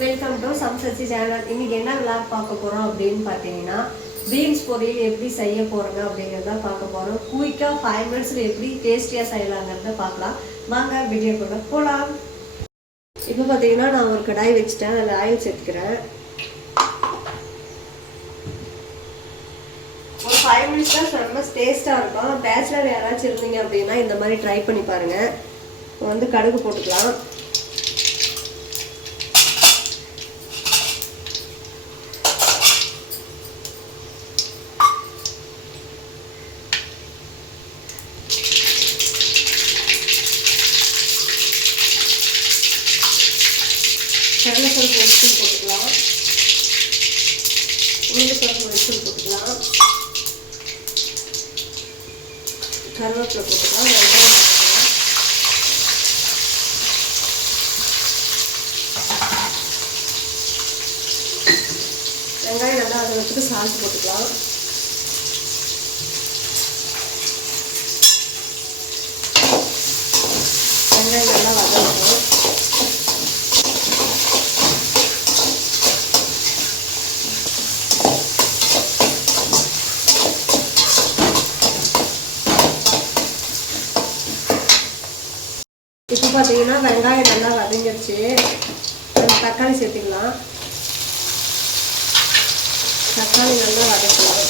Welcome to சம்சச்சி channel இன்னைக்கு என்ன vlog பார்க்க போறோம் அப்படின்னு பார்த்தீங்கன்னா பீன்ஸ் பொரியல் எப்படி செய்ய போகிறோங்க அப்படிங்கிறத பார்க்க போறோம். குயிக்காக ஃபைவ் மினிட்ஸில் எப்படி டேஸ்டியாக செய்யலாங்கிறத பார்க்கலாம். வாங்க வீடியோக்குள்ள போகலாம் இப்போ பார்த்தீங்கன்னா நான் ஒரு கடாய் வச்சுட்டேன். அதில் ஆயில் சேர்த்துக்கிறேன். ஒரு ஃபைவ் மினிட்ஸ் தான் ரொம்ப டேஸ்ட்டாக இருக்கும். பேச்சுலர் யாராச்சும் இருந்தீங்க அப்படின்னா இந்த மாதிரி ட்ரை பண்ணி பாருங்கள் வந்து கடுகு போட்டுக்கலாம். கடலைப்பருப்பு ஒரு ஸ்பூன் போட்டுக்கலாம் உளுந்து பருப்பு ஒரு ஸ்பூன் போட்டுக்கலாம் கருவேப்பிலை போட்டுக்கலாம் வெங்காயம் போட்டுக்கலாம் வெங்காயம் நல்லா அதை வச்சுட்டு சால்ட் போட்டுக்கலாம் வெங்காயம் நல்லா இப்போ பார்த்தீங்கன்னா வெங்காயம் நல்லா வதங்கிருச்சு. நம்ம தக்காளி சேர்த்துக்கலாம். தக்காளி நல்லா வதக்கலாம்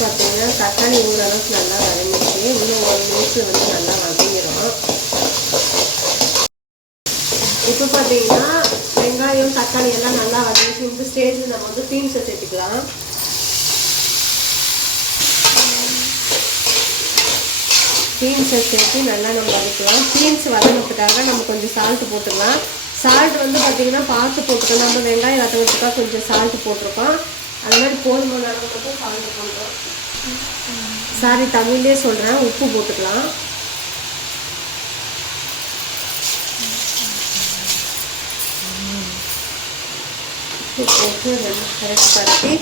பார்த்தீங்கன்னா தக்காளி ஓரளவுக்கு நல்லா வதங்கிச்சு இன்னும் ஒரு நிமிஷம் வந்து நல்லா வதங்க இப்போ பார்த்தீங்கன்னா வெங்காயம் தக்காளி எல்லாம் நல்லா வதங்கிச்சு இந்த ஸ்டேஜில் நம்ம வந்து பீன்ஸை சேர்த்துக்கலாம் பீன்ஸை சேர்த்து நல்லா நம்ம வதக்கலாம். பீன்ஸ் வதங்கிறதுக்காக நம்ம கொஞ்சம் சால்ட்டு போட்டுக்கலாம். சால்ட் வந்து பார்த்திங்கன்னா பார்த்து போட்டுக்கலாம். நம்ம வெங்காயம் வதங்கிறதுக்காக கொஞ்சம் சால்ட்டு போட்டிருக்கோம். அது மாதிரி போதுமான அளவு மட்டும் சால்ட் சாரி தமிழ்லேயே சொல்கிறேன் உப்பு போட்டுக்கலாம். உப்பு போட்டு ரெண்டு கரெக்ட் பரட்டி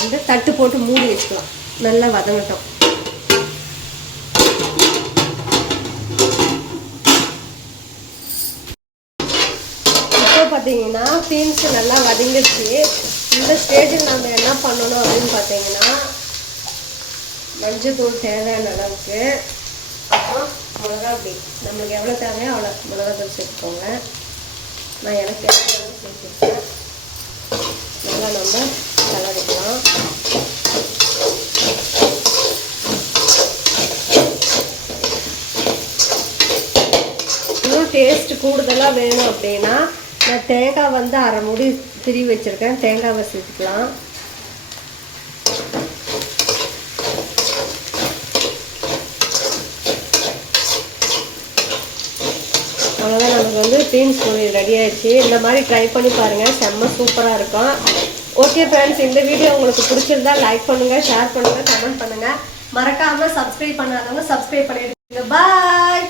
வந்து தட்டு போட்டு மூடி வச்சுக்கலாம். நல்லா வதங்கட்டும். இப்போ பார்த்தீங்கன்னா பீன்ஸ் நல்லா வதங்கிடுச்சு. இந்த ஸ்டேஜில் நம்ம என்ன பண்ணணும் அப்படின்னு பார்த்தீங்கன்னா மஞ்சள் தூள் தேவையான அளவுக்கு அப்புறம் மிளகா பொடி நம்மளுக்கு எவ்வளோ தேவையோ அவ்வளோ மிளகா தூள் சேர்த்துக்கோங்க. நான் எனக்கு எவ்வளோ அளவு சேர்த்துருக்கேன் நல்லா நம்ம கலரிக்கலாம் இன்னும் டேஸ்ட் கூடுதலாக வேணும் அப்படின்னா நான் தேங்காய் வந்து அரை முடி திரி வச்சுருக்கேன். தேங்காவை சேர்த்துக்கலாம். அவ்வளோதான் நமக்கு வந்து பீன்ஸ் பொரி ரெடி ஆயிடுச்சு. இந்த மாதிரி ட்ரை பண்ணி பாருங்கள் செம்ம சூப்பராக இருக்கும். ஓகே ஃப்ரெண்ட்ஸ் இந்த வீடியோ உங்களுக்கு பிடிச்சிருந்தா லைக் பண்ணுங்கள் ஷேர் பண்ணுங்கள் கமெண்ட் பண்ணுங்கள் மறக்காமல் சப்ஸ்கிரைப் பண்ணாதவங்க சப்ஸ்கிரைப் பண்ணிடுங்க. பாய்